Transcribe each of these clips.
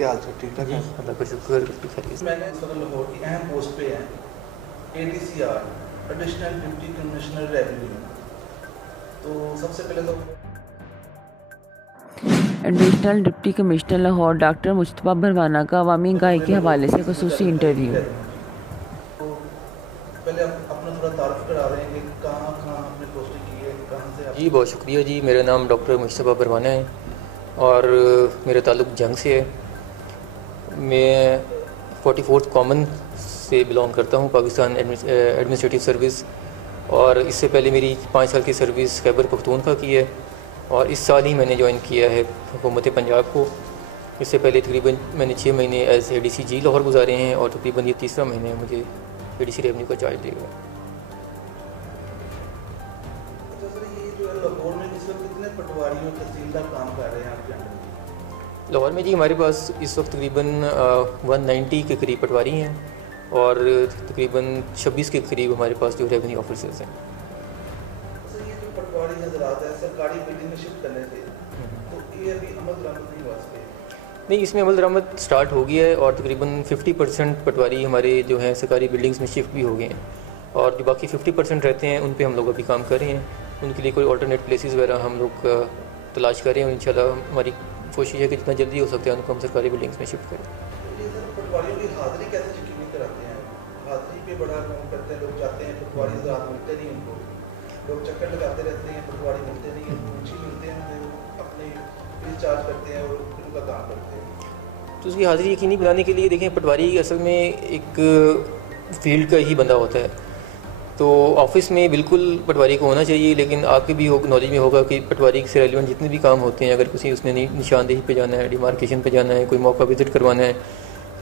क्या हाल चाल, ठीक ठाक है? अल्लाह का शुक्र खैरियत। मैंने इस वक्त लाहौर की अहम पोस्ट पे हैं, ADCR additional deputy commissioner revenue. तो सबसे पहले तो additional deputy commissioner Lahore doctor Mustafa Bharwana का अवामी गाय के हवाले से खसूसी इंटरव्यू। तो पहले आप अपना थोड़ा तारुफ करा दें कि कहाँ कहाँ आपने पोस्टिंग की है, कहाँ से जी बहुत शुक्रिया जी। मेरा नाम डॉक्टर मुस्तफ़ा भरवाना है और मेरा ताल्लुक़ जंग से है। मैं 44th कॉमन से बिलोंग करता हूँ, पाकिस्तान एडमिनिस्ट्रेटिव सर्विस। और इससे पहले मेरी 5 साल की सर्विस खैबर पख्तूनख्वा की है और इस साल ही मैंने ज्वाइन किया है हुकूमत पंजाब को। इससे पहले तकरीबन मैंने 6 महीने एज ADC जी लाहौर गुजारे हैं और तकरीबन ये तीसरा महीने है मुझे ADC रेवेन्यू का चार्ज देगा। ये जो है लाहौर में इस वक्त कितने पटवारी और तहसीलदार काम कर रहे हैं आपके अंडर? लाहौर में जी हमारे पास इस वक्त तकरीबन 190 के करीब पटवारी हैं और तकरीबन 26 के करीब हमारे पास जो रेवेन्यू ऑफिसर्स हैं। ये जो पटवारी हजरात है सरकारी बिल्डिंग में शिफ्ट करने थे, तो ये अभी अमल दरामद नहीं हुआ इसके? नहीं, इसमें अमल दरामद स्टार्ट हो गया है और तकरीबन 50% पटवारी हमारे जो हैं सरकारी बिल्डिंग्स में शिफ्ट भी हो गए हैं और जो बाकी 50% रहते हैं उन पे हम लोग अभी काम कर रहे हैं। उनके लिए कोई अल्टरनेट प्लेसेस वगैरह हम लोग तलाश कर रहे हैं। इंशाल्लाह हमारी कोशिश है कि जितना जल्दी हो सकता है उनको हम सरकारी बिल्डिंग्स में शिफ्ट करें। ये सर पटवारियों की हाजिरी कैसे यकीनी कराते हैं? हाजिरी पे बड़ा काम करते हैं, लोग जाते हैं, पटवारी हजरात मिलते नहीं उनको, लोग चक्कर लगाते रहते हैं, पटवारी मिलते नहीं हैं, मुंशी मिलते हैं, वो अपने डिस्चार्ज करते हैं और उनका काम करते हैं। तो उसकी हाज़िरी यकीनी बनाने के लिए देखें, पटवारी असल में एक फील्ड का ही बंदा होता है। तो ऑफिस में बिल्कुल पटवारी को होना चाहिए, लेकिन आपके भी नॉलेज में होगा कि पटवारी से रेलिवेंट जितने भी काम होते हैं, अगर किसी उसने निशानदेही पे जाना है, डिमार्केशन पे जाना है, कोई मौका विज़िट करवाना है,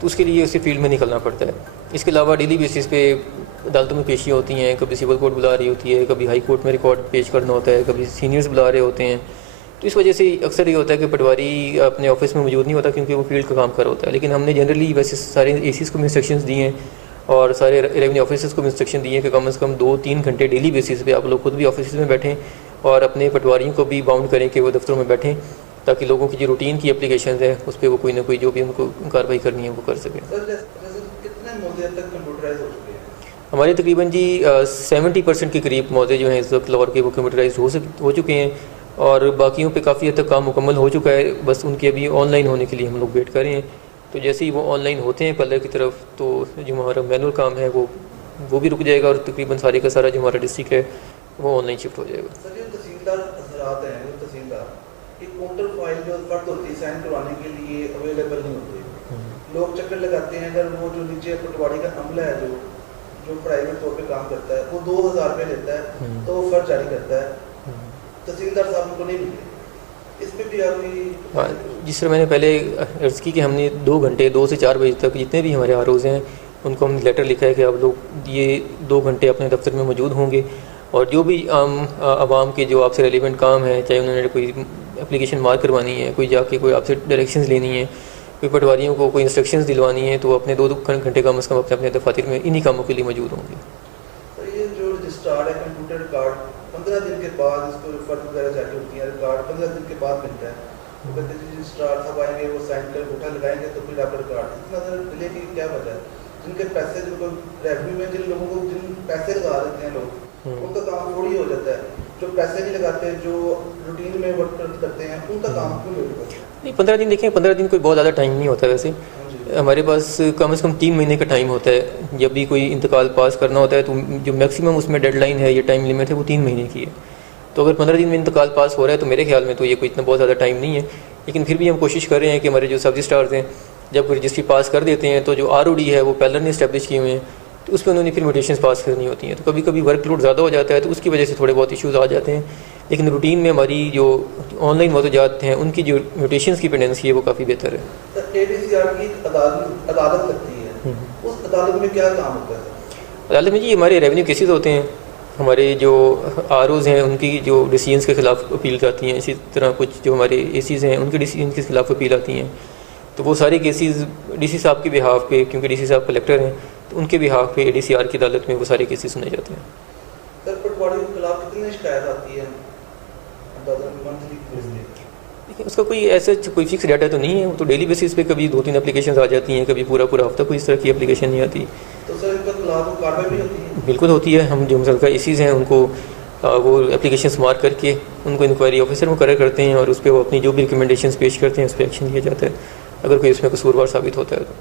तो उसके लिए उसी फील्ड में निकलना पड़ता है। इसके अलावा डेली बेसिस पे अदालतों में पेशियाँ होती हैं, कभी सिविल कोर्ट बुला रही होती है, कभी हाई कोर्ट में रिकॉर्ड पेश करना होता है, कभी सीनियर्स बुला रहे होते हैं। तो इस वजह से अक्सर ये होता है कि पटवारी अपने ऑफिस में मौजूद नहीं होता क्योंकि वो फील्ड का काम कर रहा होता है। लेकिन हमने जनरली वैसे सारे ACs को इंस्ट्रक्शंस दिए हैं और सारे रेवेन्यू ऑफिसर्स को इंस्ट्रक्शन दिए हैं कि कम से कम 2-3 घंटे डेली बेसिस पे आप लोग खुद भी ऑफिस में बैठें और अपने पटवारियों को भी बाउंड करें कि वो दफ्तरों में बैठें, ताकि लोगों की जो रूटीन की एप्लीकेशन है उस पर वो कोई ना कोई जो भी उनको कार्रवाई करनी है वो कर सकें। कितने मौजे तक कंप्यूटराइज हो चुके हैं? हमारे तकरीबन जी 70% के करीब मौजे जो हैं इस वक्त लाहौर के वो कंप्यूटराइज हो चुके हैं और बाकियों पे काफ़ी हद तक काम मुकम्मल हो चुका है। बस उनके अभी ऑनलाइन होने के लिए हम लोग वेट कर रहे हैं। तो जैसे ही वो ऑनलाइन होते हैं कलर की तरफ, तो जो हमारा मैनुअल काम है वो भी रुक जाएगा और तकरीबन सारे का सारा जो हमारा डिस्ट्रिक्ट है वो ऑनलाइन शिफ्ट हो जाएगा। सर जो तहसीलदार हजरात हैं, जो तहसीलदार की काउंटर फाइल जो फर्द होती है साइन करवाने के लिए अवेलेबल नहीं होती, लोग चक्कर लगाते हैं। अगर वो जो नीचे पटवारी का अमला है जो प्राइवेट तौर पे काम करता है, वो 2000 रुपये लेता है तो वो फर्ज जारी करता है, तहसीलदार साहब को नहीं मिलते। इस पे भी अभी जिस तरह मैंने पहले अर्ज़ की कि हमने 2 घंटे 2 से 4 बजे तक जितने भी हमारे ROs हैं उनको हमने लेटर लिखा है कि आप लोग ये 2 घंटे अपने दफ्तर में मौजूद होंगे और जो भी आवाम के जो आपसे रेलिवेंट काम है, चाहे उन्होंने कोई एप्लीकेशन मार्क करवानी है, कोई जाके कोई आपसे डायरेक्शंस लेनी है, कोई पटवारियों को कोई इंस्ट्रक्शंस दिलवानी है, तो अपने 2 घंटे कम से कम अपने दफातर में इन्हीं कामों के लिए मौजूद होंगे। तो ये जो रजिस्ट्रार है कंप्यूटर कार्ड 15 दिन के बाद इसको फर्ज वगैरह जारी होती है, कार्ड 15 दिन के बाद मिलता है। तो कहते हैं रजिस्ट्रार साहब आएंगे, वो साइन कर उठा लगाएंगे तो फिर आपका कार्ड। इतना देर डिले की क्या वजह है? जिनके पैसे जिनको रेवेन्यू में जिन लोगों को जिन पैसे लगा देते हैं लोग, उनका काम थोड़ी हो जाता है। जो पैसे नहीं लगाते, जो रूटीन में वर्क करते हैं, उनका काम क्यों लेट होता है? नहीं, 15 दिन देखें, 15 दिन कोई बहुत ज़्यादा टाइम नहीं होता। वैसे हमारे पास कम से कम 3 महीने का टाइम होता है। जब भी कोई इंतकाल पास करना होता है तो जो मैक्सिमम उसमें डेडलाइन है या टाइम लिमिट है वो 3 महीने की है। तो अगर 15 दिन में इंतकाल पास हो रहा है तो मेरे ख्याल में तो ये कोई इतना बहुत ज़्यादा टाइम नहीं है। लेकिन फिर भी हम कोशिश कर रहे हैं कि हमारे जो सब रजिस्ट्रार्स हैं जब रजिस्ट्री पास कर देते हैं तो जो ROD है वो पहले ने इस्टेब्लिश किए हुए हैं, तो उस पर उन्होंने फिर म्यूटेशंस पास करनी होती हैं। तो कभी कभी वर्कलोड ज़्यादा हो जाता है तो उसकी वजह से थोड़े बहुत इश्यूज़ आ जाते हैं। लेकिन रूटीन में हमारी जो ऑनलाइन मौजूदात हैं उनकी जो म्यूटेशंस की पेंडेंसी है वो काफ़ी बेहतर है। तो ADCR की अदालत लगती है, उस अदालत में क्या काम होता है? अदालत में जी हमारे रेवेन्यू केसेस होते हैं, हमारे जो ROs हैं उनकी जो डिसीजंस के ख़िलाफ़ अपील जाती हैं। इसी तरह कुछ जो हमारे ACs हैं उनके डिसीजन के ख़िलाफ़ अपील आती हैं। तो वो सारे केसेस DC साहब के बिहाफ पे, क्योंकि DC साहब कलेक्टर हैं, तो उनके बिहाफ पे ADCR की अदालत में वो सारे केसेस सुने जाते हैं। सर पटवारी के खिलाफ कितनी शिकायत आती है मंथली? उसका कोई ऐसा कोई फिक्स डाटा तो नहीं है, वो तो डेली बेसिस पे कभी 2-3 एप्लीकेशंस आ जाती हैं, कभी पूरा हफ्ता कोई इस तरह की एप्लीकेशन नहीं आती। तो सर इनका खिलाफ कार्रवाई भी होती है? बिल्कुल होती है। हम जो मुतल्लिका एसीज़ हैं उनको वो एप्लीकेशंस मार्क करके उनको इंक्वायरी ऑफिसर मुकर्रर करते हैं और उस पर वो अपनी जो भी रिकमेंडेशंस पेश करते हैं उस पर एक्शन लिया जाता है अगर कोई उसमें कसूरवार साबित होता है तो।